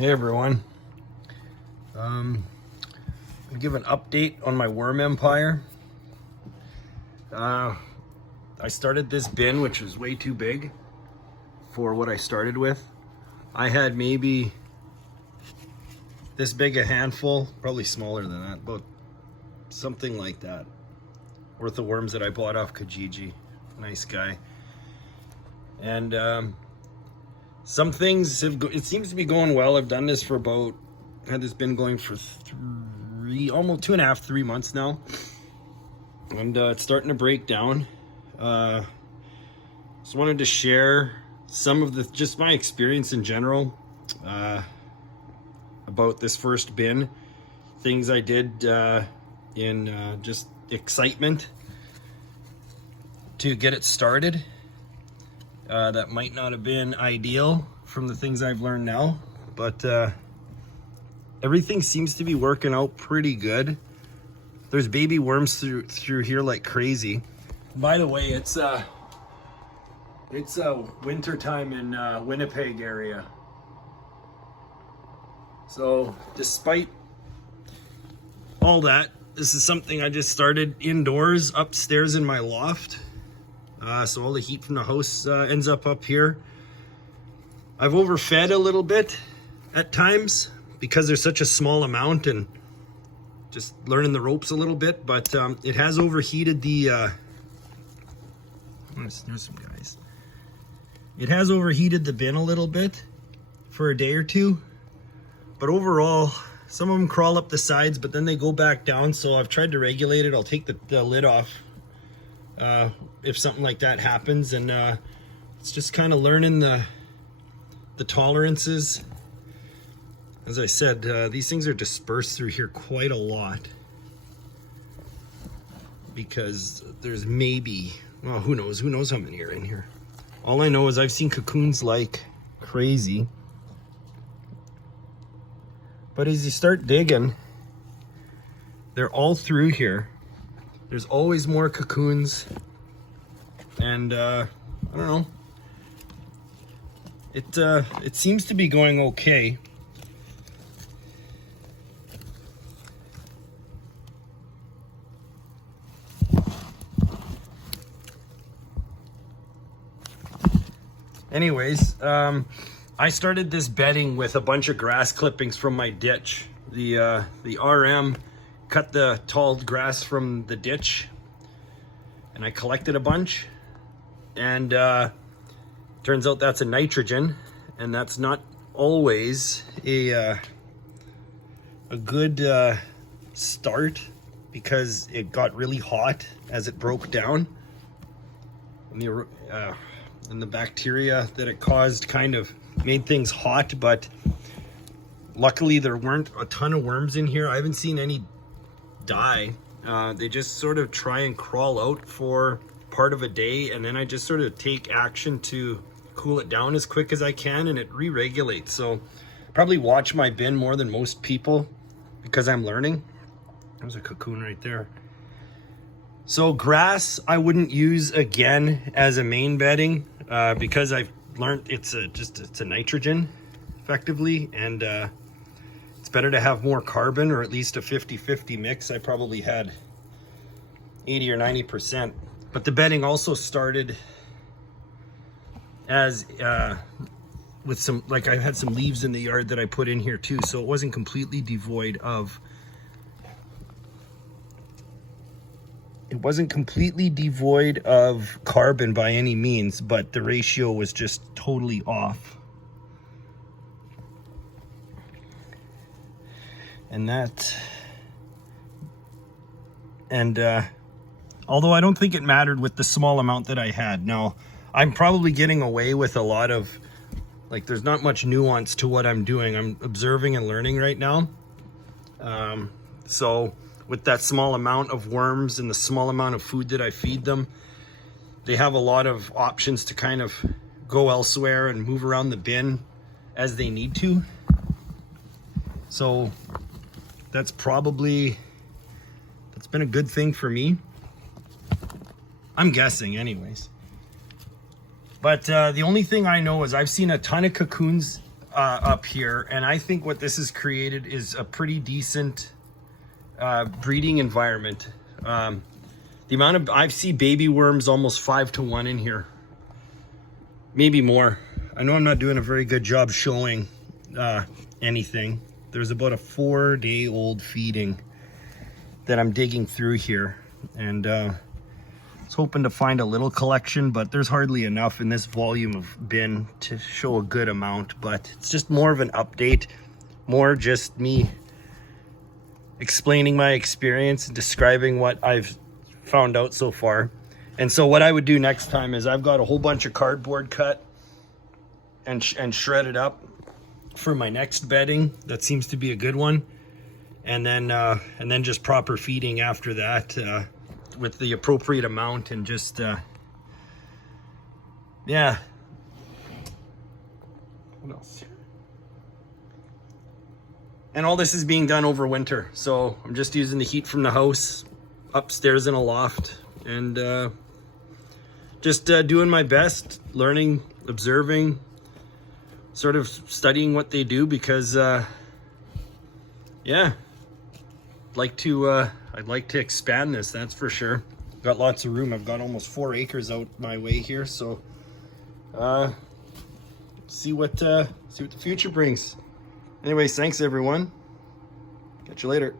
Hey everyone. I'll give an update on my worm empire. I started this bin, which was way too big for what I started with. I had maybe this big a handful, probably smaller than that, but something like that, worth of worms that I bought off Kijiji. Nice guy. And some things it seems to be going well. I've done this for had this bin going for almost 2.5, 3 months now, and it's starting to break down. Just wanted to share some of just my experience in general about this first bin, things I did in just excitement to get it started. That might not have been ideal from the things I've learned now, but everything seems to be working out pretty good. There's baby worms through here like crazy. By the way, it's winter time in Winnipeg area. So despite all that, this is something I just started indoors upstairs in my loft. So all the heat from the house ends up here. I've overfed a little bit at times because there's such a small amount and just learning the ropes a little bit, but it has overheated the there's some guys. It has overheated the bin a little bit for a day or two, but overall some of them crawl up the sides, but then they go back down. So I've tried to regulate it. I'll take the lid off if something like that happens, and it's just kind of learning the tolerances. As I said, these things are dispersed through here quite a lot because there's maybe, well, who knows how many are in here. All I know is I've seen cocoons like crazy, but as you start digging, they're all through here. There's always more cocoons, and I don't know. It seems to be going okay. Anyways, I started this bedding with a bunch of grass clippings from my ditch. The RM cut the tall grass from the ditch, and I collected a bunch, and turns out that's a nitrogen, and that's not always a good start because it got really hot as it broke down, and the bacteria that it caused kind of made things hot. But luckily there weren't a ton of worms in here. I haven't seen any die. They just sort of try and crawl out for part of a day, and then I just sort of take action to cool it down as quick as I can, and it re-regulates. So probably watch my bin more than most people because I'm learning. There's a cocoon right there. So grass I wouldn't use again as a main bedding because I've learned it's a nitrogen effectively, and it's better to have more carbon, or at least a 50-50 mix. I probably had 80 or 90%. But the bedding also started as with some, like, I had some leaves in the yard that I put in here too, so it wasn't completely devoid of carbon by any means, but the ratio was just totally off. Although I don't think it mattered with the small amount that I had. Now, I'm probably getting away with a lot of, like, there's not much nuance to what I'm doing. I'm observing and learning right now. So with that small amount of worms and the small amount of food that I feed them, they have a lot of options to kind of go elsewhere and move around the bin as they need to. So that's been a good thing for me. I'm guessing anyways. But the only thing I know is I've seen a ton of cocoons up here, and I think what this has created is a pretty decent breeding environment. The amount of, I see baby worms almost 5 to 1 in here, maybe more. I know I'm not doing a very good job showing anything. There's about a 4-day-old feeding that I'm digging through here, and I was hoping to find a little collection, but there's hardly enough in this volume of bin to show a good amount. But it's just more of an update, more just me explaining my experience and describing what I've found out so far. And so what I would do next time is, I've got a whole bunch of cardboard cut and shredded up for my next bedding. That seems to be a good one. And then just proper feeding after that, with the appropriate amount, and just yeah. What else? And all this is being done over winter, so I'm just using the heat from the house upstairs in a loft, and just doing my best, learning, observing, sort of studying what they do, because yeah, I'd like to expand this, that's for sure. Got lots of room. I've got almost 4 acres out my way here, so see what the future brings. Anyways, thanks everyone. Catch you later.